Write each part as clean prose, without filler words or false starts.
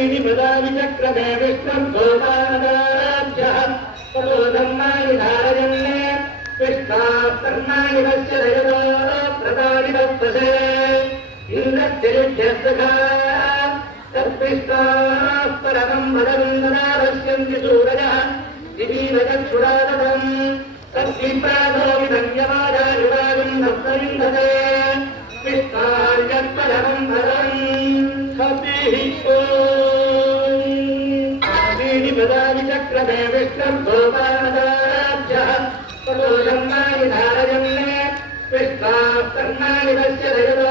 त्रीणि चक्रमे विष्णुर्भोपादाभ्यः ततो धर्माणि धारयन्ने विष्णाः कर्माणि पश्यदयो प्रदानि तत्पसे इन्द्रश्चरिभ्यस्तखा तत्पिष्टाः परमं वदन्दना पश्यन्ति सूरजः दिवीवचक्षुरादम् तद्दीपादो विधन्यवादायुवागम् भक्तविन्दते विष्णार्यत्परमं वदन् सतिः त्रीणि पदानि चक्रमे विष्णुर्भोपादाभ्यः ततो धर्माणि धारयन्ने विष्णाः कर्माणि पश्यदयो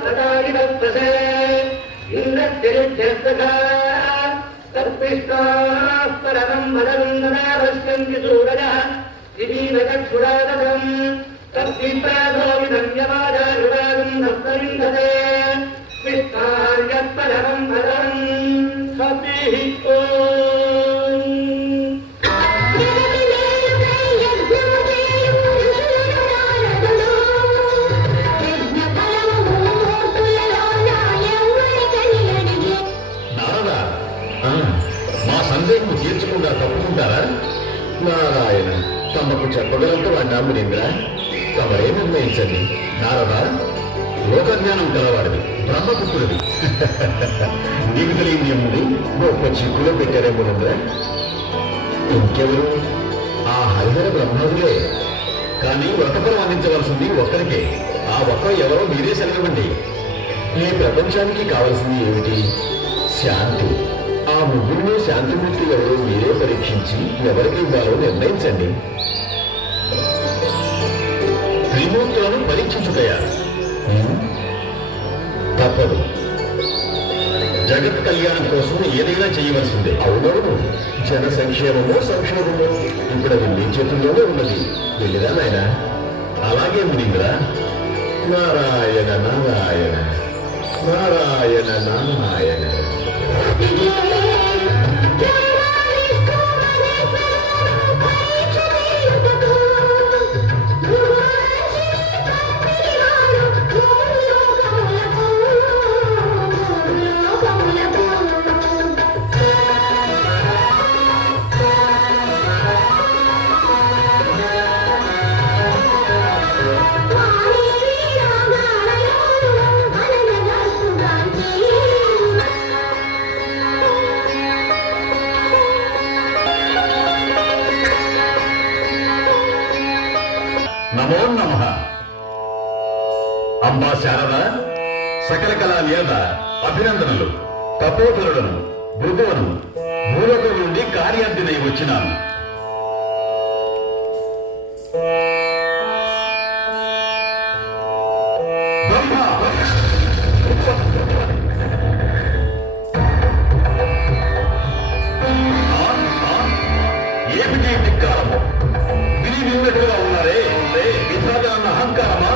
प्रदानि तत्पसे इन्द्रश्चरिभ्यस्तखा तत्पिष्टाः परमं वदन्दना पश्यन्ति सूरजः दिवीवचक्षुरादम् तद्दीपादो विधन्यवादायुवागम् भक्तविन्दते विष्णार्यत्परमं वदन् सतिः తీర్చకుండా తప్పుకుంటారా? నారాయణ తమకు చెప్పగలంటూ అన్నా మునీంద్ర, తమరే నిర్ణయించండి. నారదా లోకజ్ఞానం కలవాడిది, బ్రహ్మపుత్రుడిది. నీకు తెలియని ఏముంది? గొప్ప చిక్కులో పెట్టారే మునీంద్ర. ఇంకెవరు? ఆ హరిహర బ్రహ్మాదులే. కానీ వ్రతఫలం అందించవలసింది ఒక్కరికే. ఆ ఒక్కరు ఎవరో మీరే సెలవివ్వండి. ఈ ప్రపంచానికి కావలసింది ఏమిటి? శాంతి. ఆ ముగ్గురిలో శాంతిమూర్తి ఎవరో మీరే పరీక్షించి ఎవరికి ఇవ్వాలో నిర్ణయించండి. త్రిమూర్తులను పరీక్షించుటయా? తప్పదు. జగత్ కళ్యాణం కోసం ఏదైనా చేయవలసిందే. అవునవును, జన సంక్షేమమో సంక్షోభమో ఇప్పుడు అది మీ చేతుల్లోనే ఉన్నది. వెళ్ళిరా నాయన. అలాగే మునీంద్ర. నారాయణ నారాయణ నారాయణ నారాయణ. నమో నమః. అంబా శారద, సకల కళాలేద అభినందనలు. తపోధరుడను భృగువను భూలోకం నుండి కార్యార్థినై వచ్చినాను. ఏమిటి ధిక్కారము? విని విన్నట్టుగా ఉన్నారే. విధాన అహంకారమా?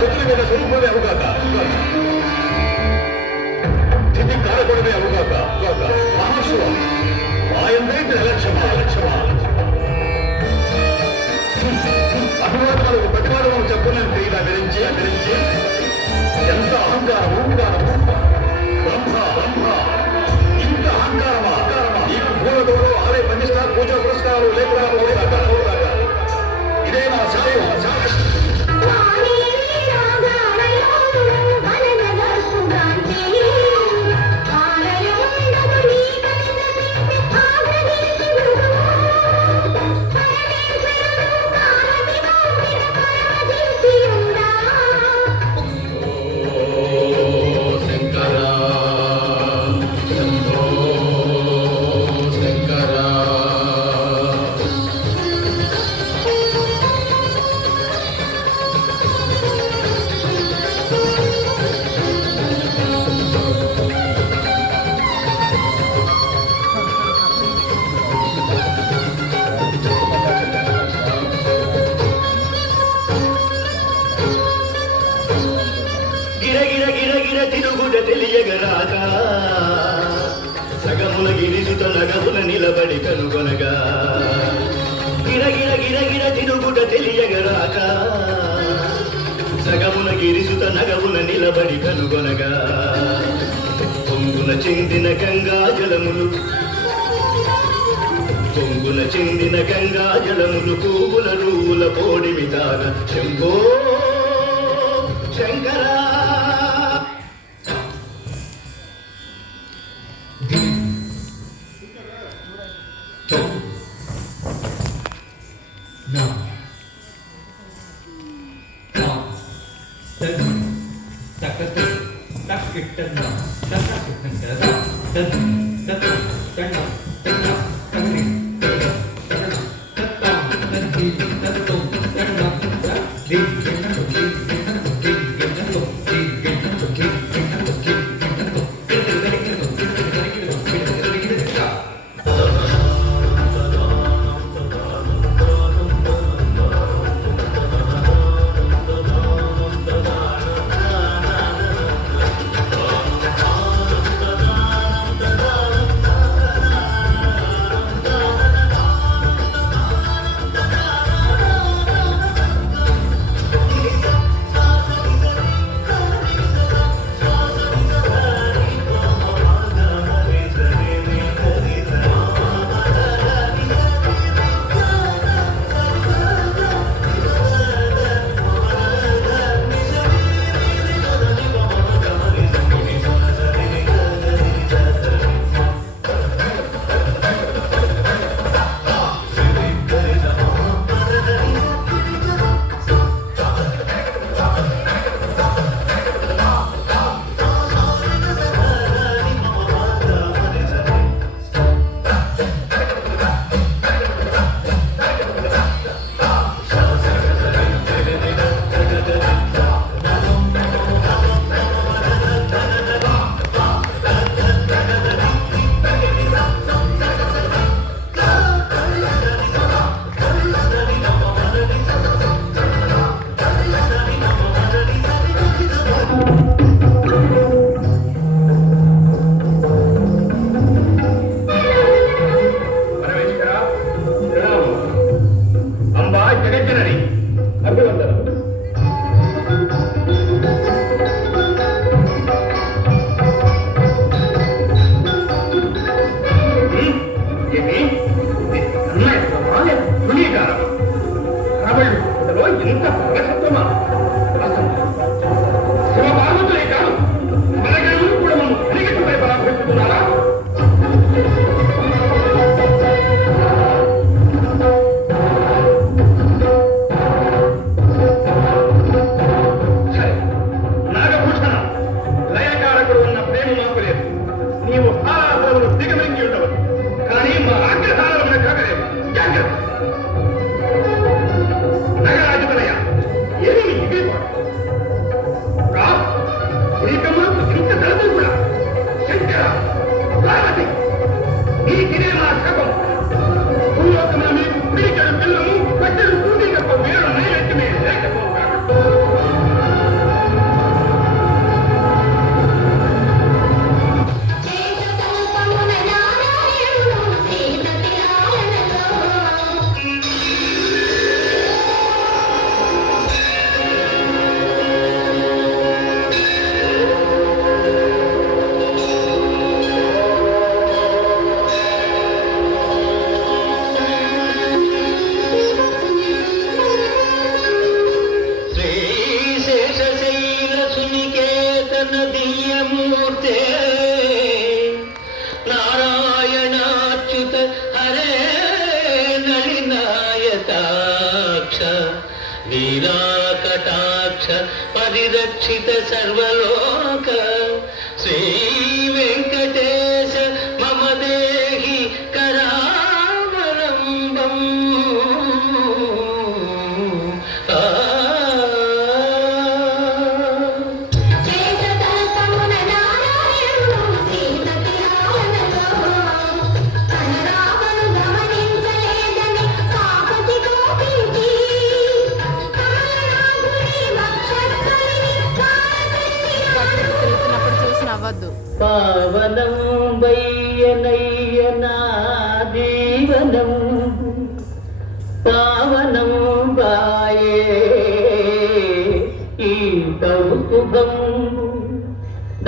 చేతుల మీద స్వరూపమే అవుగాక, స్థితి కారకుడమే అవుగాక. మహాశివం ఆయనైతే లక్ష్యమా లక్ష్యమా? అభివాదాలకు ప్రతివాదం చెప్పులను ఇలా విరించి ఎంత అహంకారము! బ్రహ్మ బ్రహ్మ ఇంత అహంకారమా? నీకు భూలగౌరవ ఆలయ ప్రతిష్ట పూజా పురస్కారాలు లేకుండా ఇదే నా సాయం. తెలియగరాగా సగముల గిరిజుత నగముల నిలబడి కనుగొనగా గిరగిర గిరగిర తిరుగుట తెలియగరాగా సగముల గిరిజుత నగముల నిలబడి కనుగొనగా పొంగున చెందిన గంగా జలములు పొంగున చెందిన గంగా జలములు పువ్వుల రూవుల పోడిమి దాన శంభో శంకరా वीराकटाक्ष परिरक्षित सर्वलोक श्री वेंकटेश मम देहि करावलंबम् पावनं वैयनय्यना जीवनं पावनं वाये ई कौतुकं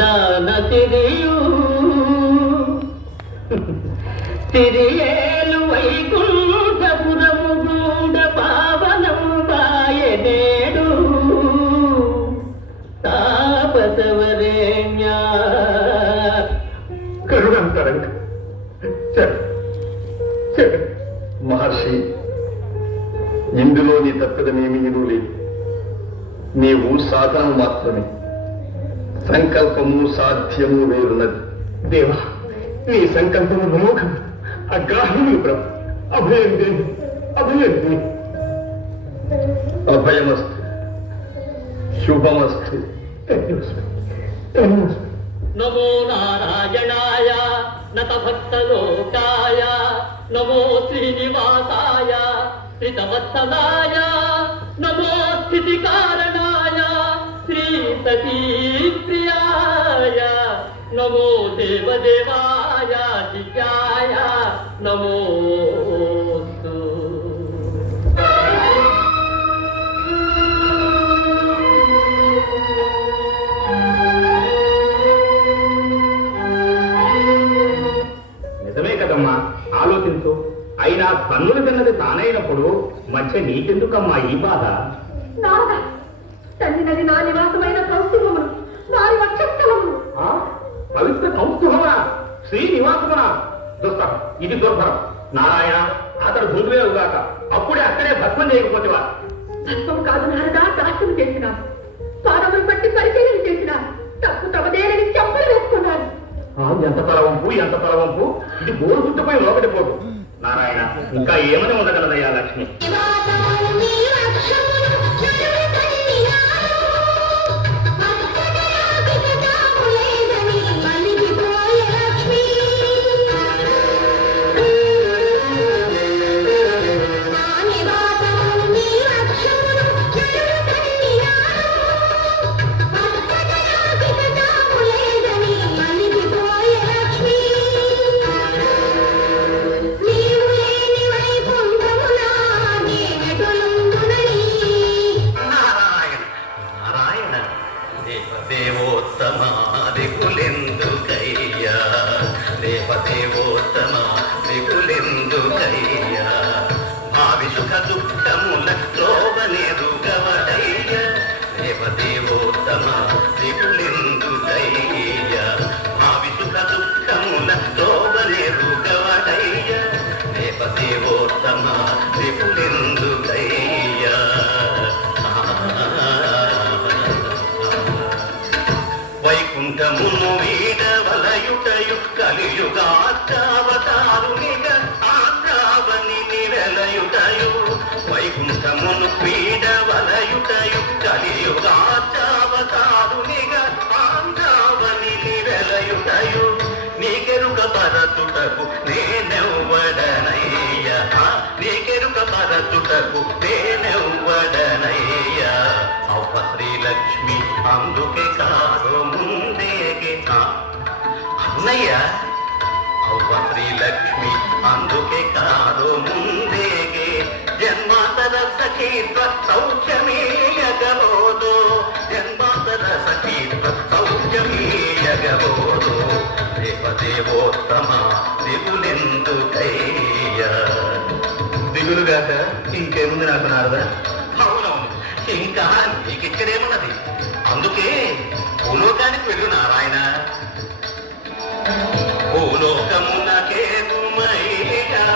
दानतिरियू తిరియేలు వైకుంఠపురము గూడ పావనం బాయనేడు తాపసవరేణ్యా. కరుణాంతరంగ మహర్షి, ఇందులో నీ తప్పదమేమీ లేదు. నీవు సాధనం మాత్రమే, సంకల్పము సాధ్యము వేరున్నది. దేవా, నీ సంకల్పము విమోఖం అగ్రాహ్యము ప్రభు. అభయం దేవి, అభయం దేవి. అభయమస్తు, శుభమస్తు. నమో నారాయణాయ నత భక్తలోకాయ, నమో శ్రీనివాసాయ శ్రితవత్సలాయ, నమో స్థితి కారణాయ శ్రీ సతీ ప్రియాయ, నమో దేవదేవాయ దివ్యాయ నమోస్తు. నిజమే కదమ్మా, ఆలోచించు. అయినా కన్నులు తిన్నది తానైనప్పుడు మధ్య నీకెందుకమ్మా ఈ బాధ? తల్లినది నా నివాసమైన కౌస్తుభమును, వారి వక్షస్థలమును. పవిత్ర కౌస్తుభమా, శ్రీనివాసమనా? దుస్తరం, ఇది దుర్భరం. నారాయణ, అతడు దుర్వేవుగాక. అప్పుడే అక్కడే భస్మం చేయకపోతేవా? భస్మం కాదు నారదా, శాస్త్రం చేసిన పాదములు బట్టి పరిశీలన చేసిన తప్పు తమదేనని చెప్పలు వేసుకున్నారు. ఎంత తలవంపు, ఎంత తలవంపు! ఇది గోరు చుట్టుపై లోపటి పోటు. నారాయణ, ఇంకా ఏమని ఉండగలదయ్యా లక్ష్మి? వైకుంఠమును వీడ వలయుటయు కలియుగావతారునిగ ఆగ్రావని నిరలయుటయు. వైకుంఠమును వీడ వలయుటయు కలియుగావతారునిగ ఆగ్రావని నిరలయుటయు. నీకెరుక పరచుటకు నేనెవ్వడనయ్యా, నీకెరుక పరచుటకు నేనెవ్వడనయ్యా. అవ్వ శ్రీలక్ష్మి అందుకే కాదు ముందేగే అన్నయ్య, అవ్వ శ్రీలక్ష్మి అందుకే కాదు ముందేగే. జన్మాంతర సఖీత్వ సౌఖ్యమేయగబోదు, జన్మాంతర సఖీత్వ సౌఖ్యమేయగబోదు. దేవదేవోత్తమ దిగులెందుకయ్య? దిగులుగాక ఇంకేముంది నాకు నారదా? అవునవును, ఇంకా నీకిక్కడేమున్నది? అందుకే భూలోకానికి వెళ్ళు నారాయణ. భూలోకమునకే తుమయ్యా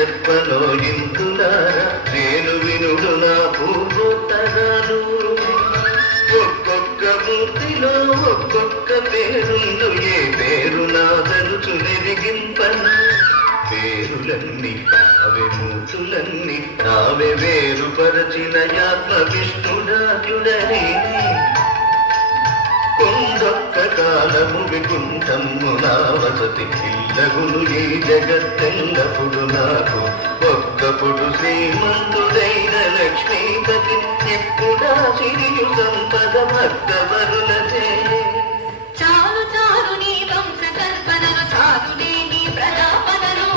చెప్పనో ఇందులారా నేను వినుడు నా పూర్వోత్తరాలు ఒక్కొక్క మూర్తిలో ఒక్కొక్క పేరుందు ఏ పేరు నాదనుచు నెరిగింపను పేరులన్నీ అవే మూర్తులన్నీ నావే వేరుపరచిన ఆత్మ విష్ణుడాజుడనే కొండొక్క కాలము వికుంఠము నా వసతి ఇల్లగును ఈ జగత్తెల్లప్పుడు నాకు ఒక్కప్పుడు శ్రీమంతుడైన లక్ష్మీపతి ఇప్పుడా సిరియు సంపద భక్తవరులతే చాలు చాలు నీ వంశ కల్పనను చాలులే నీ ప్రలాపనను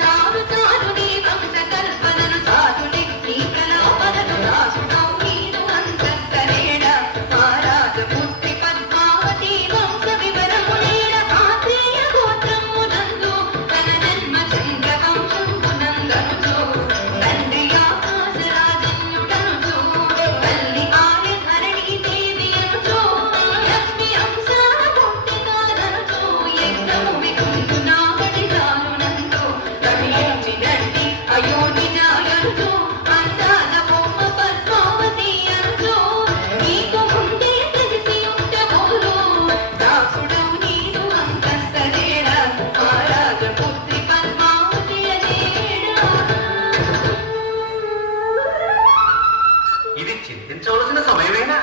చాలు చాలు నీ వంశ కల్పనను చాలులే నీ ప్రలాపనను రాసుడౌ నీను అంతఃకరేణ మహారాజపుత్రి పద్మావతి వంశ వివరము నేడ ఆత్రేయ గోత్రమునందు తన జన్మ చంద్ర వంశమునందనుచు తండ్రి ఆకాశరాజన్యుడనుచు తల్లి ఆర్యధరణి దేవి అనుచు లక్ష్మి అంశాల పుట్టినాదనుచు యజ్ఞము వికుంటు నాగడి జానునందు రమించినట్టి అయోనిజాయనుచు అందాల బొమ్మ పద్మావతి అనుచు నీకు ముందే తెలిసి ఉండబోలు దాసుడౌ నీను అంతఃకరేణ మహారాజపుత్రి పద్మావతి అనేడా ఇది చింతించవలసిన సమయమేనా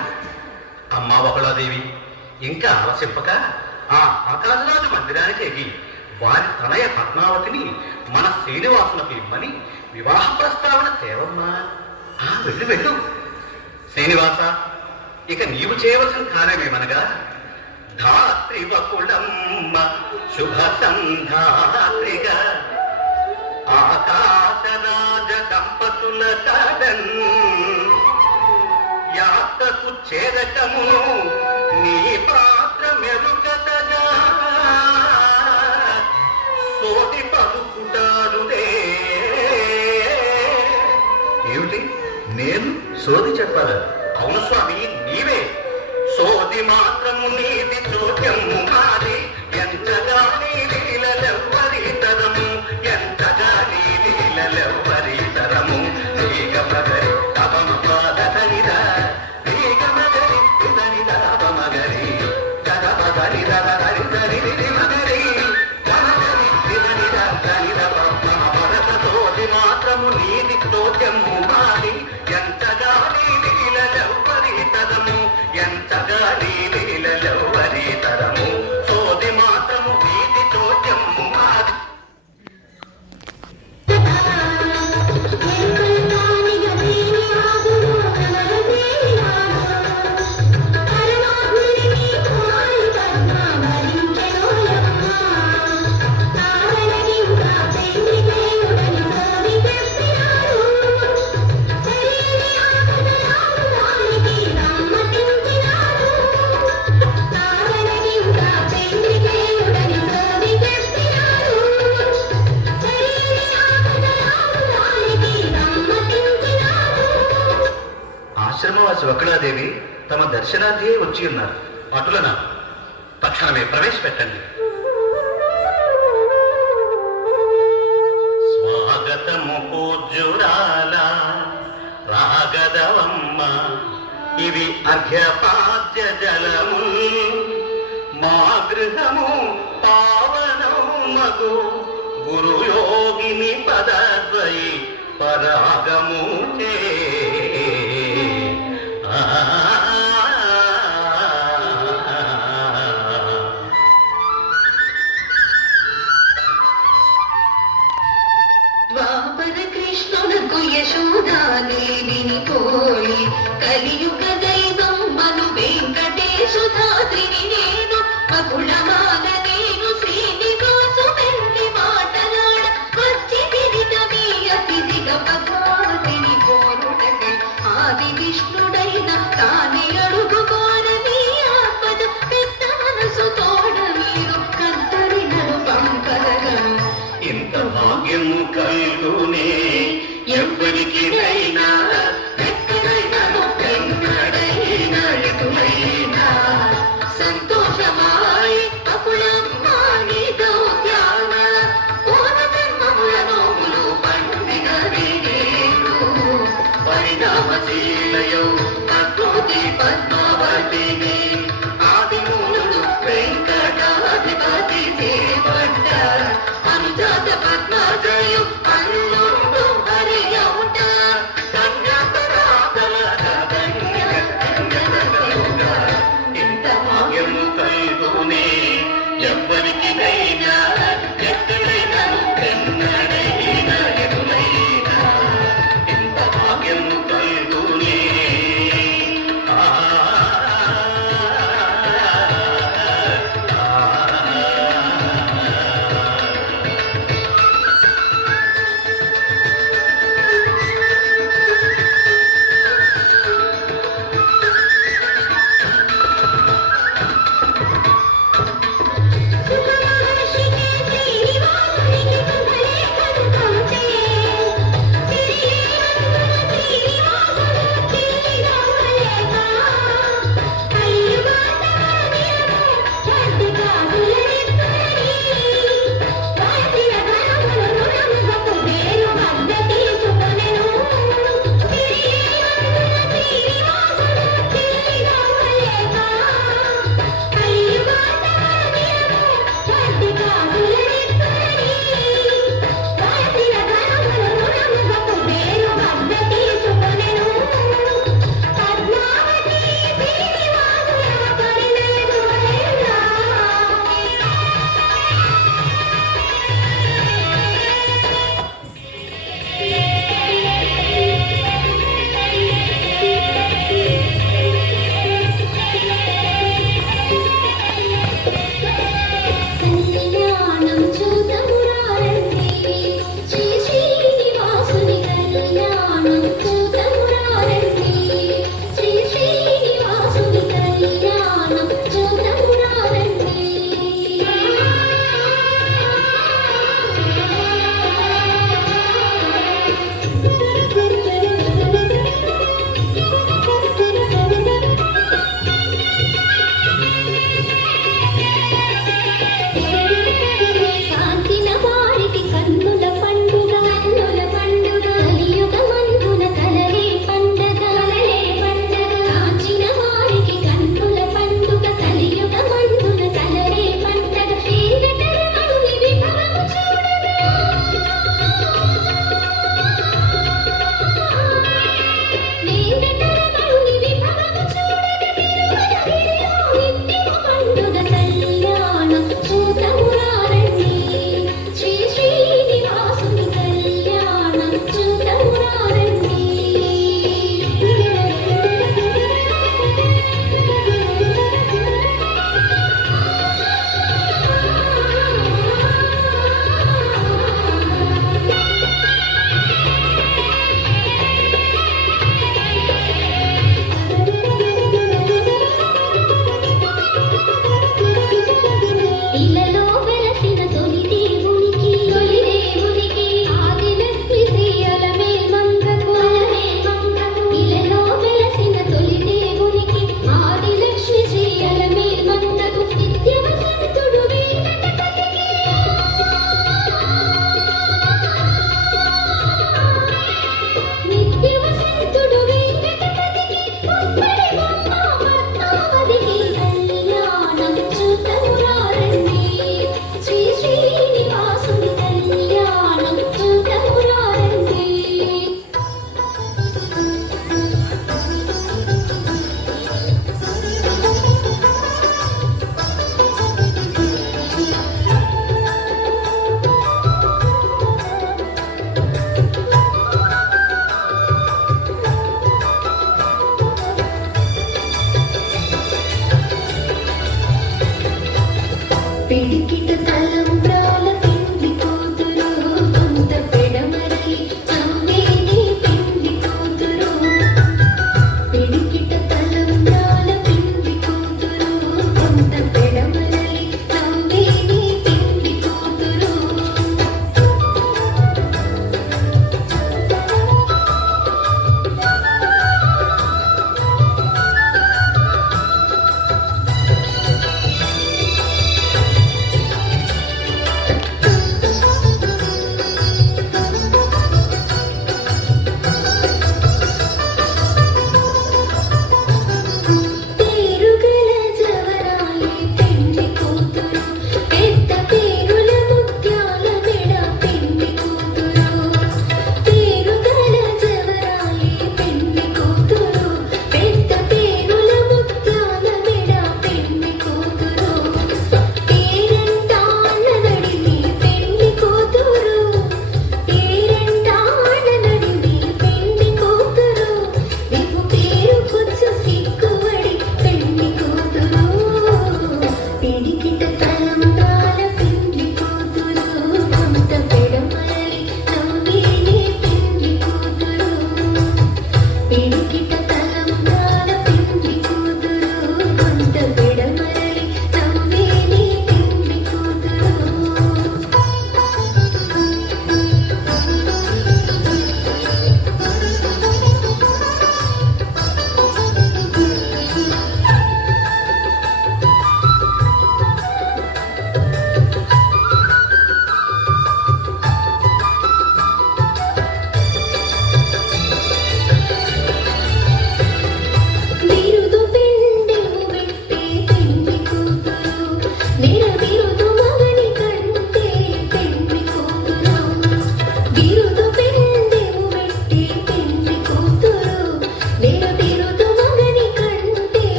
అమ్మా బహుళాదేవి ఇంకా ఆలసింపక ఆ ఆకాశరాజు మందిరానికి ఎగి వారి తనయ పద్మావతిని మన శ్రీనివాసులకు ఇమ్మని వివాహ ప్రస్తావన తేవమ్మా వెళ్ళు వెళ్ళు శ్రీనివాస ఇక నీవు చేయవలసిన కార్యమేమనగా ధాత్రి వకుళమ్మ శుభ సంధాత్రిగా ఆకాశరాజ దంపతుల కడన్ యాత్రకు చేరటమును నీ పాత్ర మెరుగతగా సోటి పలుకుటారుడే ఏమిటి నేను సోది చెప్పాలా అవును స్వామి నీవే సోది మాత్రము నీది చోట్యము మాది ఎంతగా నీ లీలలెవ్వరి తరము ఎంతగా నీ లీలలెవ్వరి తరము నీగ మగరి తపమ పాద తనిదా నీగ మగరి తనిదా మగరి గద మగరి దరి దరి మగరి సోది మాత్రము నీది చోట్యము మాది ఎంతగా నీ లీలలెవ్వరి తరము ఎంతగా నీ లీలలెవ్వరి తరము సోది మాత్రము నీది చోట్యము మాది ఆశ్రమవాసి వకుళాదేవి తమ దర్శనార్థియే వచ్చి ఉన్నారు అటులన తక్షణమే ప్రవేశపెట్టండి స్వాగతము పూజ్యురాల రాగదవమ్మ ఇవి అర్ఘ్యపాద్య జలము మా గృహము పావనము గురుయోగిని పదద్వయి పరాగము చే ద్వాపర కృష్ణునకు యశోదాదేవిని పోలి కలియుగ దైవమ్మను వెంకటేశు ధాత్రిని నేను బహుళమాల నేను శ్రీనివాసు వెంటి మాటలాడ వచ్చి విదిత మీ అతిథిగ భగవతిని కోరుట ఎవ్వరికినైనా ఎక్కడైనా ఎన్నడైనా ఎదురైనా ఇంత భాగ్యం కలుగునే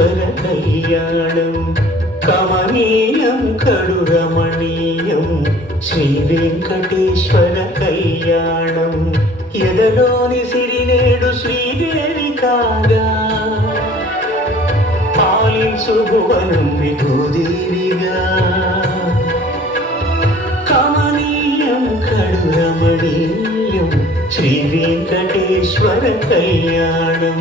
వెంకటేశ్వర కళ్యాణం కమనీయం కడు రమణీయం శ్రీ వెంకటేశ్వర కళ్యాణం ఎదలోని సిరినేడు శ్రీదేవి కాగా పాలించు భువనం విభూదేవిగా కమనీయం కడు రమణీయం శ్రీ వెంకటేశ్వర కళ్యాణం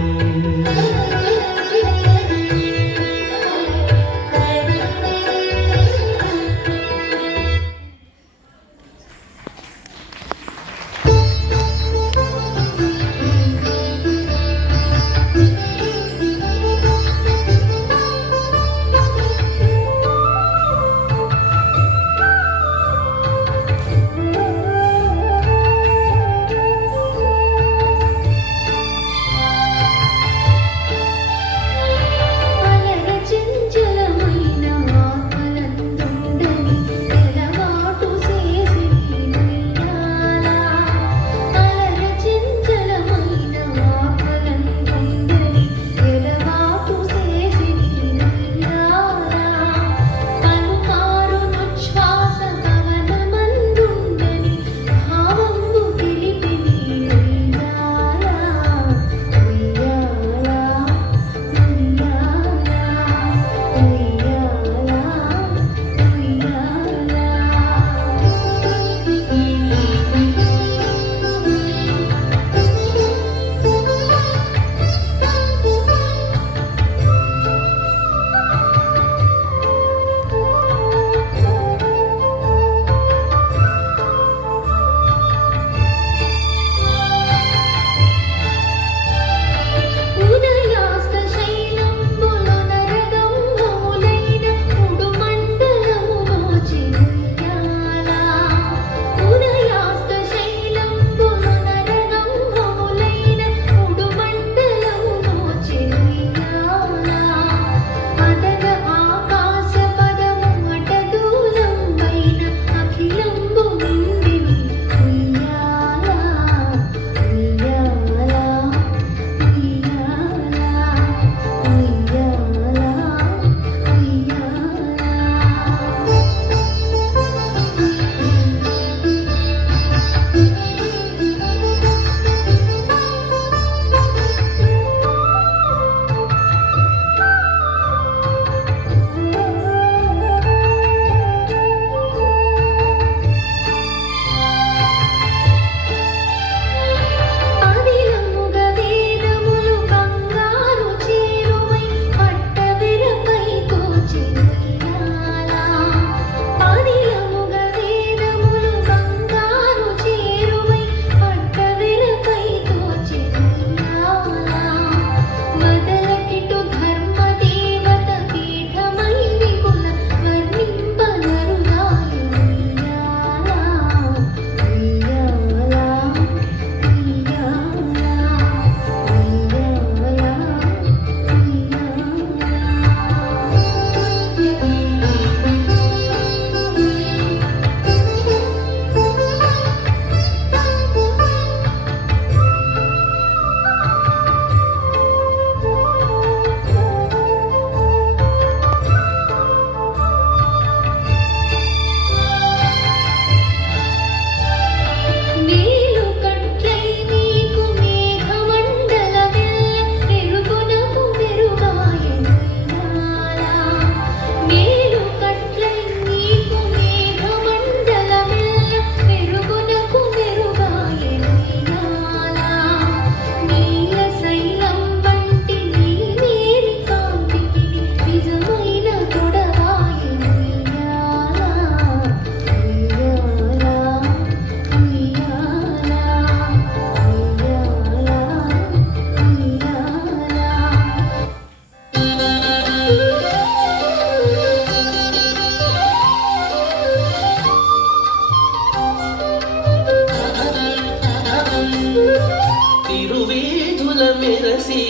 మెరసి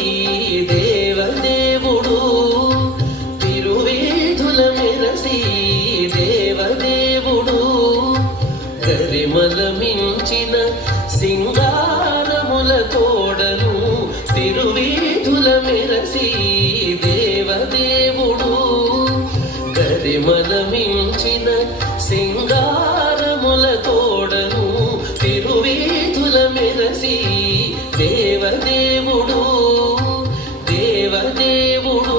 దేవదేవుడు తిరువేధుల మెరసి దేవదేవుడు గరిమల మించిన సింగారముల తోడను తిరువేధుల మెరసి దేవదేవుడు సింగారముల తోడను తిరువీధుల మెరసి దేవదేవుడు దేవదేవుడు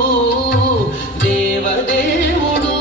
దేవదేవుడు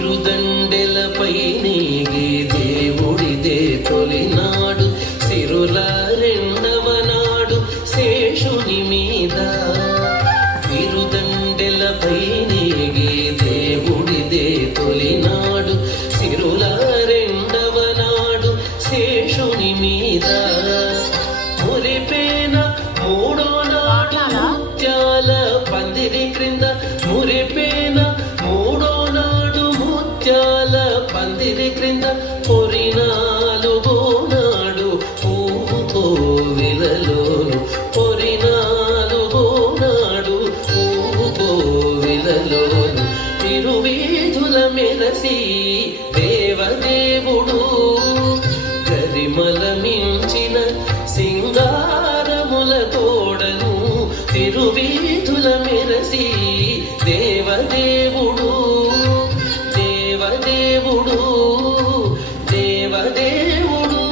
తిరుదండెలపై నీగే దేవుడిదే తొలినాడు సిరుల రెండవ నాడు శేషుని మీద తిరుదండెలపై నీగే దేవుడిదే తొలినాడు సిరుల రెండవ నాడు శేషుని మీద మురిపేన మూడో నాడు ముత్యాల పందిరి క్రింద మురిపేన మూడో నాడు ముత్యాల పందిరి క్రింద పొరినాలుగో నాడు పువ్వు కోవిలలోను పొరినాలుగో నాడు పువ్వు కోవిలలోను తిరువీధుల మెరసి దేవదేవుడు గరిమల మించిన సింగారముల తోడను తిరువీధుల మెరసి దేవదేవుడు దేవదేవుడు దేవదేవుడు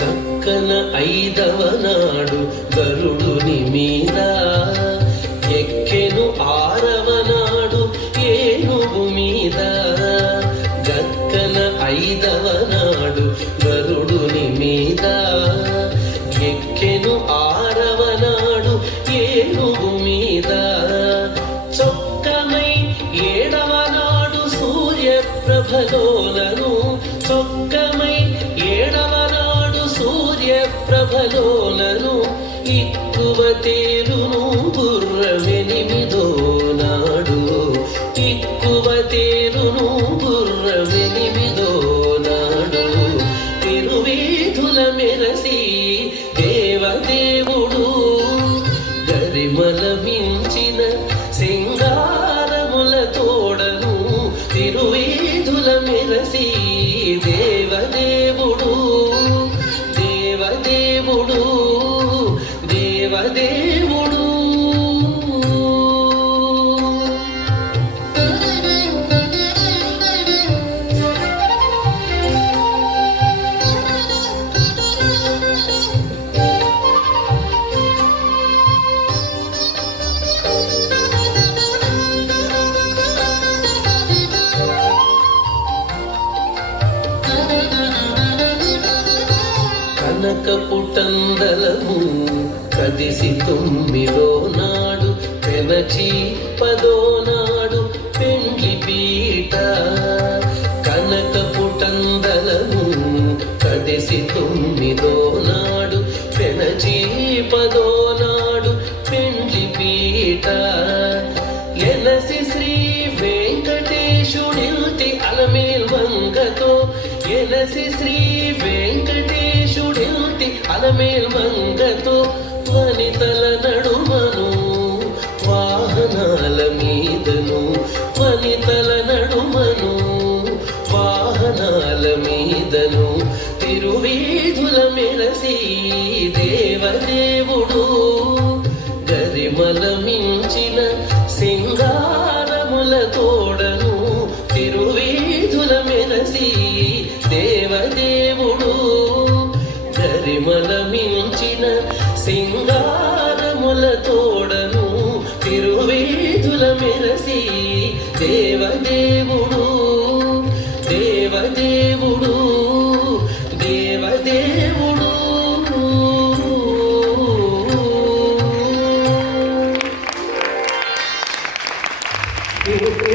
గక్కన ఐదవ నాడు గరుడుని మీద ఎక్కెను ఆరవ నాడు ఏనుగు మీద గక్కన ఐదవ నాడు గరుడుని మీద ఎక్కెను ఆరవ నాడు ఏనుగు మీద చొక్కమై ఏడవ నాడు సూర్యప్రభలోలను చొక్కమై ఏడవ నాడు సూర్యప్రభలోలను ఇక్కువ తేలును గుర్రమెనిమిదో నాడు ఇక్కువ తేలును గుర్రమెనిమిదో నాడు తిరువీధుల మెరసి దేవదేవుడు గరిమల మించిన సింగారముల తోడను తిరువీధుల మెరసి దేవదేవుడు దేవదేవుడు దేవదేవుడు కనకపుటందలము కదిసి తొమ్మిదో నాడు పెనచి పదో నాడు పెండ్లి పీట కనకపుటందలము కదిసి తొమ్మిదో నాడు పెనచి పదో నాడు పెండ్లి పీట ఎనసి శ్రీ వెంకటేశుడిల్తి అలమేల్ మంగతో ఎనసి శ్రీ వెంకటేశుడిల్తి అలమేల్ మంగతో వనితల నడుమను వాహనాల మీదను వనితల నడుమను వాహనాల మీదను తిరువీధుల మెరసి దేవదేవుడు గరిమల మించిన సింగారముల తోడను తిరువీధుల మెరసి దేవదేవుడు గరిమల మించిన సింగారముల తోడను తిరువీధుల మెరసి దేవదేవుడు దేవదేవుడు దేవదేవుడు శ్రీ శ్రీ